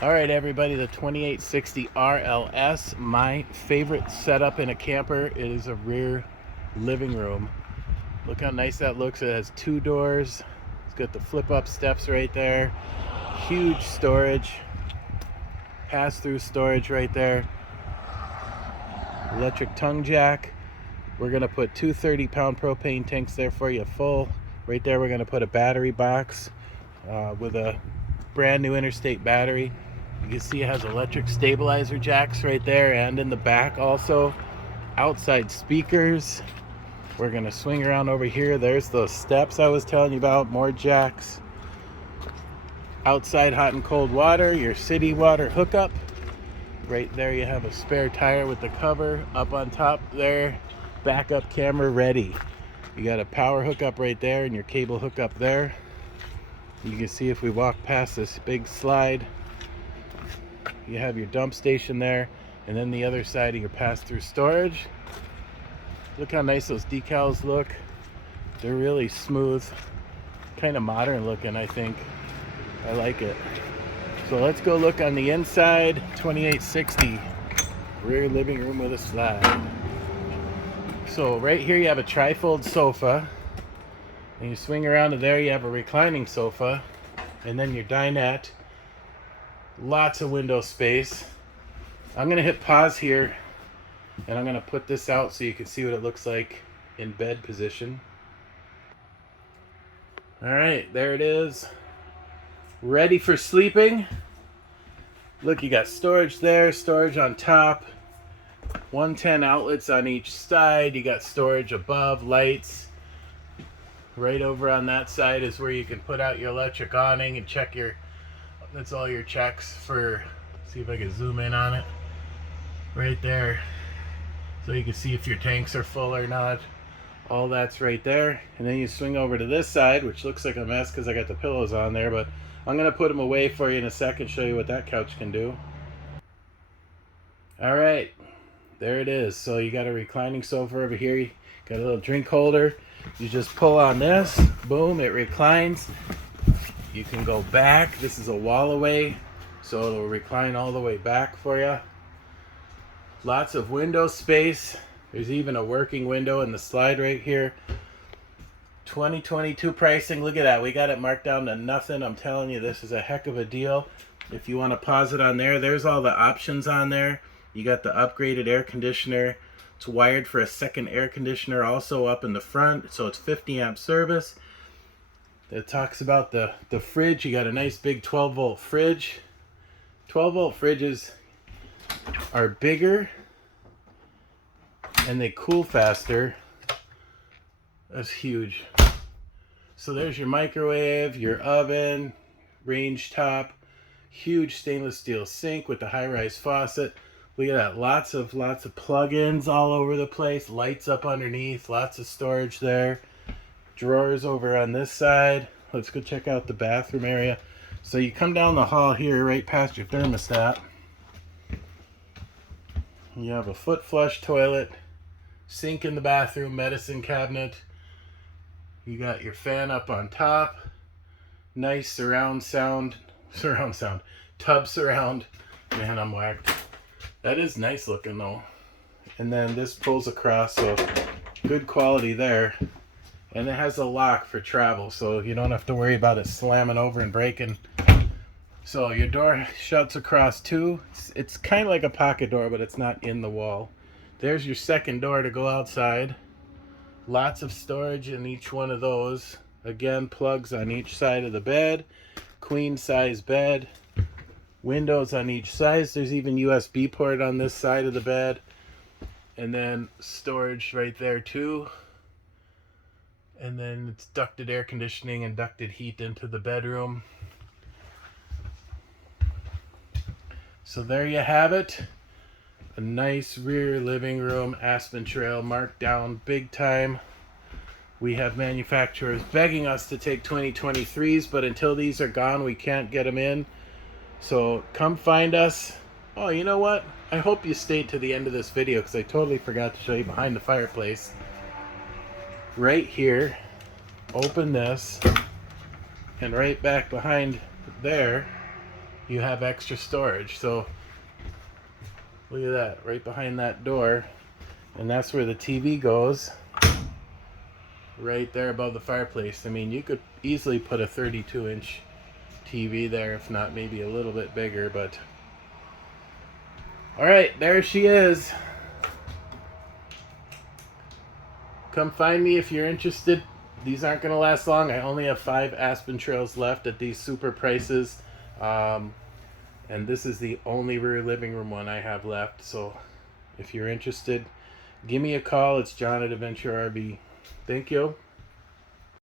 All right, everybody, the 2860 RLS, my favorite setup in a camper. It is a rear living room. Look how nice that looks. It has two doors. It's got the flip-up steps right there. Huge storage. Pass-through storage right there. Electric tongue jack. We're going to put two 30-pound propane tanks there for you full. Right there, we're going to put a battery box with a brand new Interstate battery. You can see it has electric stabilizer jacks right there and in the back also. Outside speakers. We're gonna swing around over here. There's those steps I was telling you about, more jacks. Outside hot and cold water, your city water hookup. Right there you have a spare tire with the cover. Up on top there, backup camera ready. You got a power hookup right there and your cable hookup there. You can see if we walk past this big slide, you have your dump station there, and then the other side of your pass-through storage. Look how nice those decals look. They're really smooth, kind of modern looking, I think. I like it. So let's go look on the inside. 2860 rear living room with a slide. So right here you have a trifold sofa, and you swing around to there, you have a reclining sofa, and then your dinette. Lots of window space. I'm gonna hit pause here and I'm gonna put this out so you can see what it looks like in bed position. All right, there it is. Ready for sleeping. Look, you got storage there, storage on top, 110 outlets on each side. You got storage above, lights. Right over on that side is where you can put out your electric awning and check your, that's all your checks for, see if I can zoom in on it. Right there. So you can see if your tanks are full or not. All that's right there. And then you swing over to this side, which looks like a mess because I got the pillows on there, but I'm going to put them away for you in a second, show you what that couch can do. All right, there it is. So you got a reclining sofa over here. You got a little drink holder. You just pull on this, boom, it reclines. You can go back. This is a wall away, so it'll recline all the way back for you. Lots of window space. There's even a working window in the slide right here. 2022 pricing. Look at that. We got it marked down to nothing. I'm telling you, this is a heck of a deal. If you want to pause it on there, there's all the options on there. You got the upgraded air conditioner. It's wired for a second air conditioner also up in the front, so it's 50 amp service. It talks about the fridge. You got a nice big 12 volt fridge. 12 volt fridges are bigger and they cool faster. That's huge. So there's your microwave, your oven, range top, huge stainless steel sink with the high-rise faucet. Look at that, lots of plug-ins all over the place, lights up underneath, lots of storage there. Drawers over on this side. Let's go check out the bathroom area. So you come down the hall here right past your thermostat. You have a foot flush toilet, sink in the bathroom, medicine cabinet. You got your fan up on top. Nice surround sound, tub surround. Man, I'm whacked. That is nice looking though. And then this pulls across, so good quality there. And it has a lock for travel, so you don't have to worry about it slamming over and breaking. So your door shuts across too. It's kind of like a pocket door, but it's not in the wall. There's your second door to go outside. Lots of storage in each one of those. Again, plugs on each side of the bed. Queen size bed. Windows on each side. There's even USB port on this side of the bed. And then storage right there too. And then it's ducted air conditioning and ducted heat into the bedroom. So there you have it. A nice rear living room, Aspen Trail, marked down big time. We have manufacturers begging us to take 2023s, but until these are gone, we can't get them in. So come find us. Oh, you know what? I hope you stayed to the end of this video because I totally forgot to show you behind the fireplace. Right here, open this, and right back behind there you have extra storage. So look at that, right behind that door. And that's where the TV goes. Right there above the fireplace. I mean, you could easily put a 32-inch TV there, if not maybe a little bit bigger, but all right, there she is. Come find me if you're interested. These aren't going to last long. I only have 5 Aspen Trails left at these super prices. And this is the only rear living room one I have left. So if you're interested, give me a call. It's John at Adventure RV. Thank you.